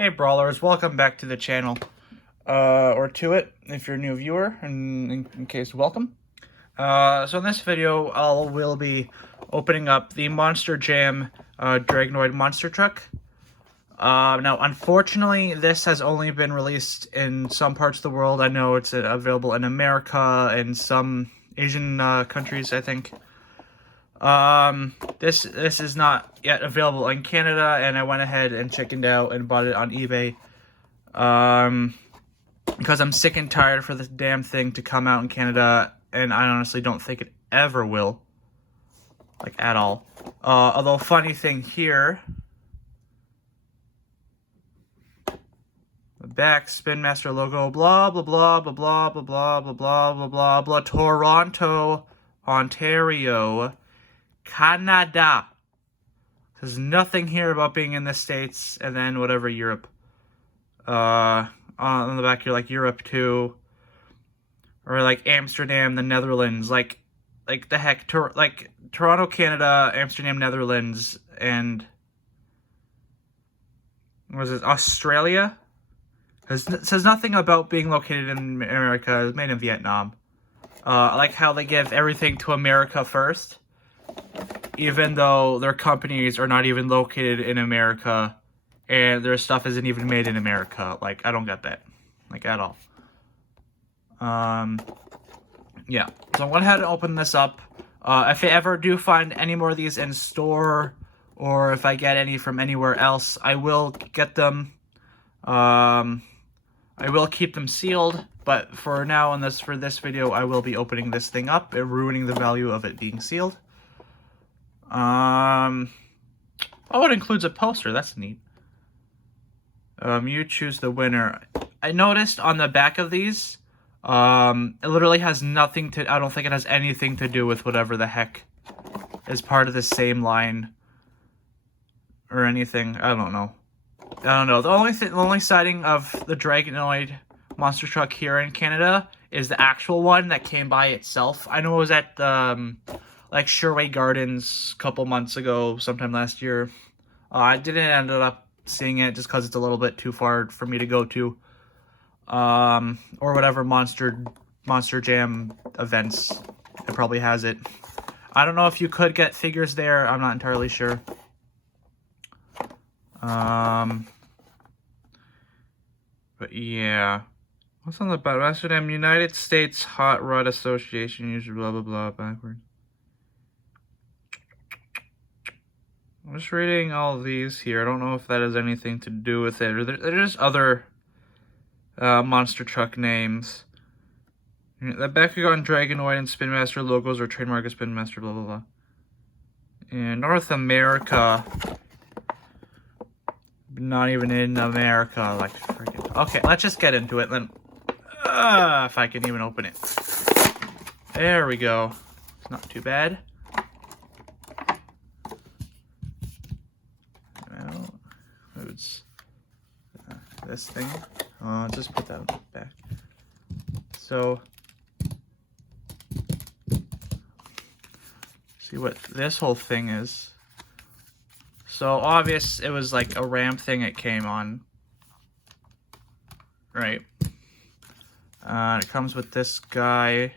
Hey Brawlers, welcome back to the channel, or to it, if you're a new viewer, and in case, welcome. So in this video, I will be opening up the Monster Jam Dragonoid Monster Truck. Now, unfortunately, this has only been released in some parts of the world. I know it's available in America and some Asian countries, I think. This is not yet available in Canada, and I went ahead and chickened out and bought it on eBay. Because I'm sick and tired for this damn thing to come out in Canada, and I honestly don't think it ever will. Like, at all. Although, funny thing here, the back, Spin Master logo, blah, blah, blah, blah, blah, blah, blah, blah, blah, blah, blah, blah, Toronto, Ontario, Canada. There's nothing here about being in the States, and then whatever, Europe. On the back here, like, Europe too. Or, like, Amsterdam, the Netherlands, like the heck, Toronto, Canada, Amsterdam, Netherlands, and, what was it, Australia? It says nothing about being located in America. It was made in Vietnam. I like how they give everything to America first, even though their companies are not even located in America, and their stuff isn't even made in America. Like, I don't get that, like, at all. Yeah, so I'm going to head and open this up. If I ever do find any more of these in store, or if I get any from anywhere else, I will get them. I will keep them sealed, but for now, for this video, I will be opening this thing up and ruining the value of it being sealed. Oh, it includes a poster. That's neat. You choose the winner. I noticed on the back of these, it literally has nothing to, I don't think it has anything to do with whatever the heck is part of the same line or anything. I don't know. The only sighting of the Dragonoid Monster Truck here in Canada is the actual one that came by itself. I know it was at like Sherway Gardens a couple months ago, sometime last year. I didn't end up seeing it just because it's a little bit too far for me to go to. Or whatever Monster Jam events, it probably has it. I don't know if you could get figures there. I'm not entirely sure. But yeah. What's on the bottom? Amsterdam, United States Hot Rod Association, user blah blah blah backwards. I'm just reading all of these here. I don't know if that has anything to do with it, or they're just other monster truck names. The Bakugan, Dragonoid, and Spin Master logos are trademark of Spin Master, blah blah blah. In North America, not even in America, like freaking. Okay, let's just get into it then. If I can even open it. There we go. It's not too bad. Well, it's this thing. Just put that back. So, see what this whole thing is. So, obvious, it was like a ramp thing it came on. Right. It comes with this guy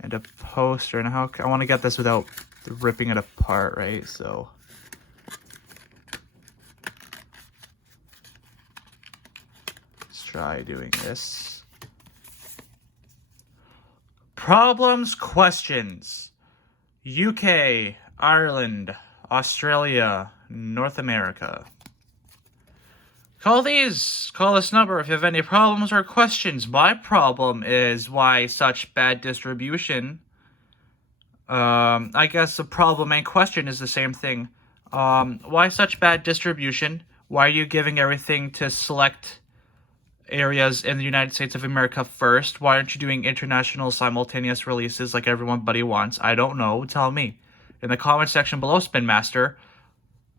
and a poster. And how I want to get this without ripping it apart, right? So, let's try doing this. Problems, questions. UK, Ireland, Australia, North America. Call this number if you have any problems or questions. My problem is why such bad distribution. I guess the problem and question is the same thing. Why such bad distribution? Why are you giving everything to select areas in the United States of America first? Why aren't you doing international simultaneous releases like everybody wants? I don't know. Tell me in the comment section below, Spin Master.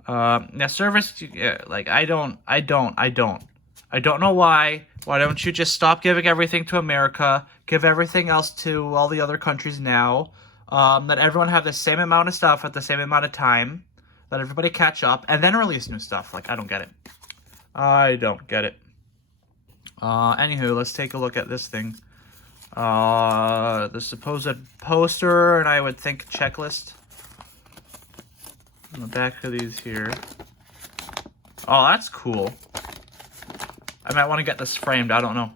Now service, like, I don't know why. Why don't you just stop giving everything to America, give everything else to all the other countries now, let everyone have the same amount of stuff at the same amount of time, let everybody catch up, and then release new stuff. Like, I don't get it. I don't get it. Anywho, let's take a look at this thing. The supposed poster, and I would think checklist. On the back of these here. Oh, that's cool. I might want to get this framed. I don't know.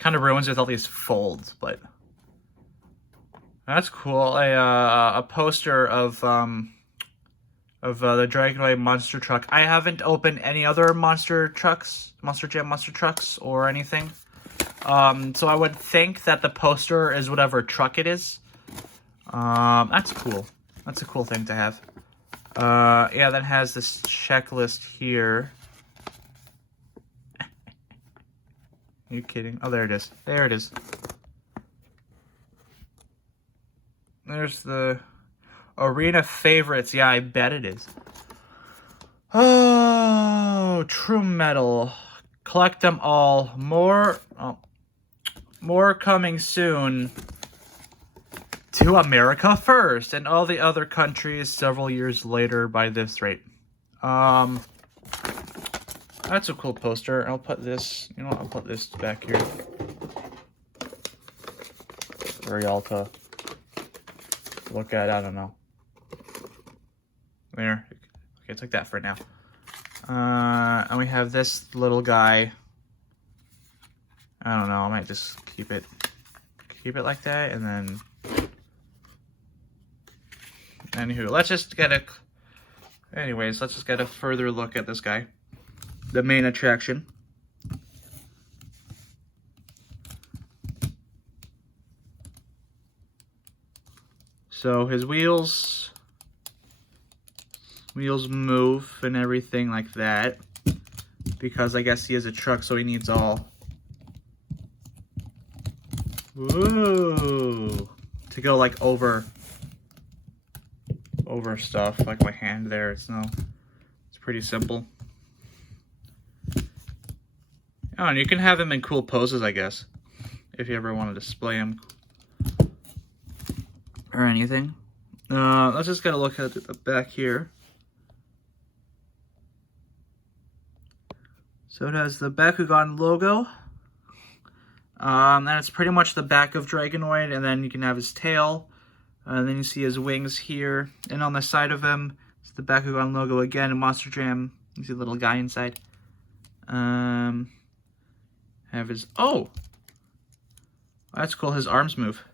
Kind of ruins with all these folds, but that's cool. A poster of the Dragonoid Monster Truck. I haven't opened any other Monster Jam Monster Trucks or anything. So I would think that the poster is whatever truck it is. That's cool. That's a cool thing to have. Yeah, that has this checklist here. Are you kidding? Oh, there it is. There it is. There's the arena favorites. Yeah, I bet it is. Oh, true metal. Collect them all. More coming soon. To America first, and all the other countries several years later by this rate. That's a cool poster. I'll put this, you know what, I'll put this back here. For y'all to look at, I don't know. There. Okay, take that for now. And we have this little guy. I don't know, I might just keep it like that, and then... Anywho, let's just get a further look at this guy. The main attraction. So his wheels move and everything like that. Because I guess he is a truck, so he needs all... Whoa! To go like over stuff, like my hand there. It's pretty simple. Oh, and you can have him in cool poses, I guess, if you ever want to display him or anything. Let's just get a look at the back here. So it has the Bakugan logo. And it's pretty much the back of Dragonoid, and then you can have his tail. And then you see his wings here, and on the side of him, it's the Bakugan logo again, and Monster Jam. You see a little guy inside. Have his, oh! That's cool, his arms move.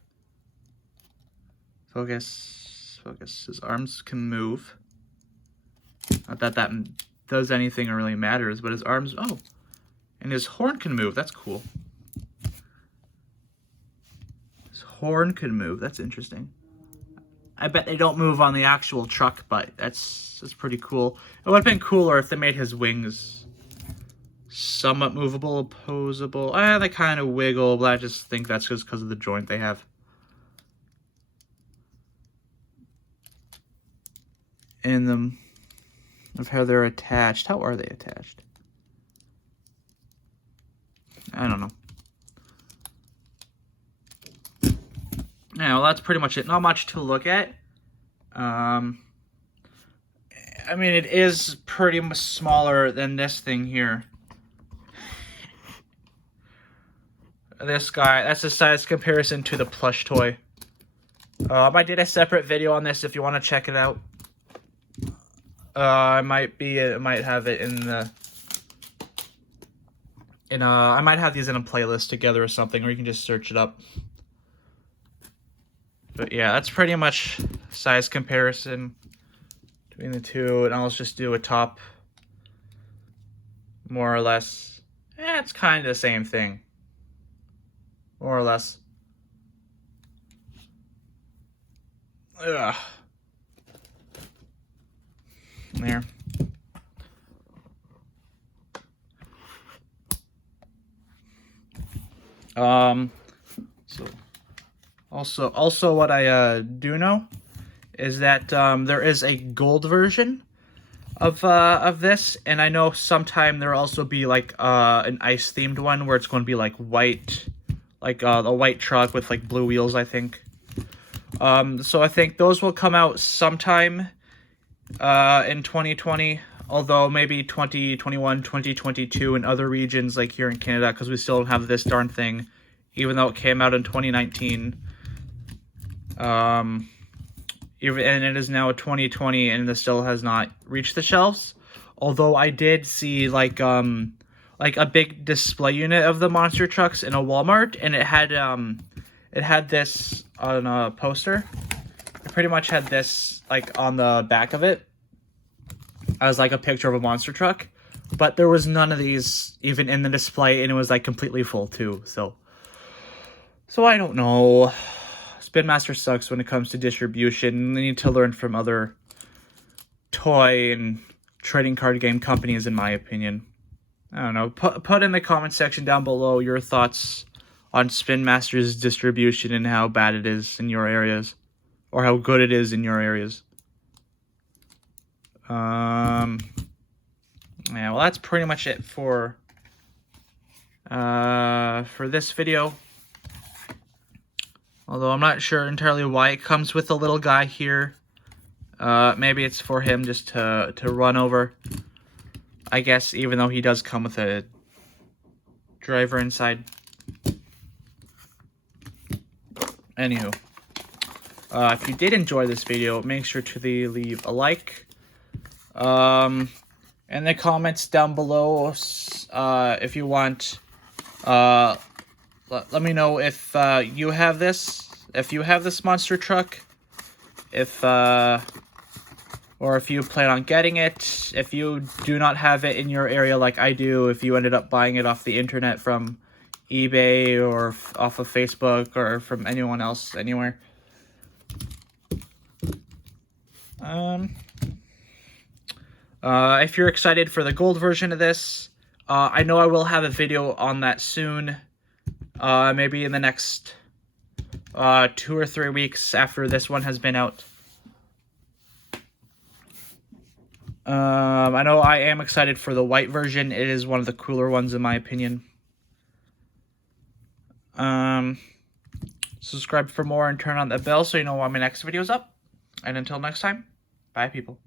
Focus. His arms can move. Not that that does anything or really matters, but his arms, oh! And his horn can move, that's cool. His horn can move, that's interesting. I bet they don't move on the actual truck, but that's pretty cool. It would have been cooler if they made his wings somewhat movable, opposable. They kind of wiggle, but I just think that's just because of the joint they have. In them, of how they're attached. How are they attached? I don't know. Yeah, well, that's pretty much it. Not much to look at. I mean, it is pretty much smaller than this thing here. This guy, that's a size comparison to the plush toy. I did a separate video on this if you want to check it out. I might have it in the... I might have these in a playlist together or something, or you can just search it up. But yeah, that's pretty much size comparison between the two. And I'll just do a top, more or less. It's kind of the same thing. More or less. Ugh. There. So also what I do know is that there is a gold version of this, and I know sometime there'll also be like an ice themed one where it's going to be like white, like a white truck with like blue wheels, I think. So I think those will come out sometime in 2020. Although maybe 2021, 2022 in other regions like here in Canada, because we still don't have this darn thing, even though it came out in 2019. And it is now 2020 and it still has not reached the shelves. Although I did see like a big display unit of the monster trucks in a Walmart, and it had this on a poster. It pretty much had this like on the back of it as like a picture of a monster truck, but there was none of these even in the display, and it was like completely full too. So I don't know. Spin Master sucks when it comes to distribution. They need to learn from other toy and trading card game companies, in my opinion. I don't know. Put in the comment section down below your thoughts on Spin Master's distribution and how bad it is in your areas, or how good it is in your areas. Yeah, well, that's pretty much it for this video. Although I'm not sure entirely why it comes with a little guy here. Maybe it's for him just to run over. I guess, even though he does come with a driver inside. Anywho. If you did enjoy this video, make sure to leave a like. In the comments down below, if you want, let me know if you have this monster truck, or if you plan on getting it. If you do not have it in your area like I do, if you ended up buying it off the internet from eBay or off of Facebook or from anyone else anywhere. If you're excited for the gold version of this, I know I will have a video on that soon. Maybe in the next 2 or 3 weeks after this one has been out. I know I am excited for the white version. It is one of the cooler ones in my opinion. Subscribe for more and turn on the bell so you know when my next video is up. And until next time, bye people.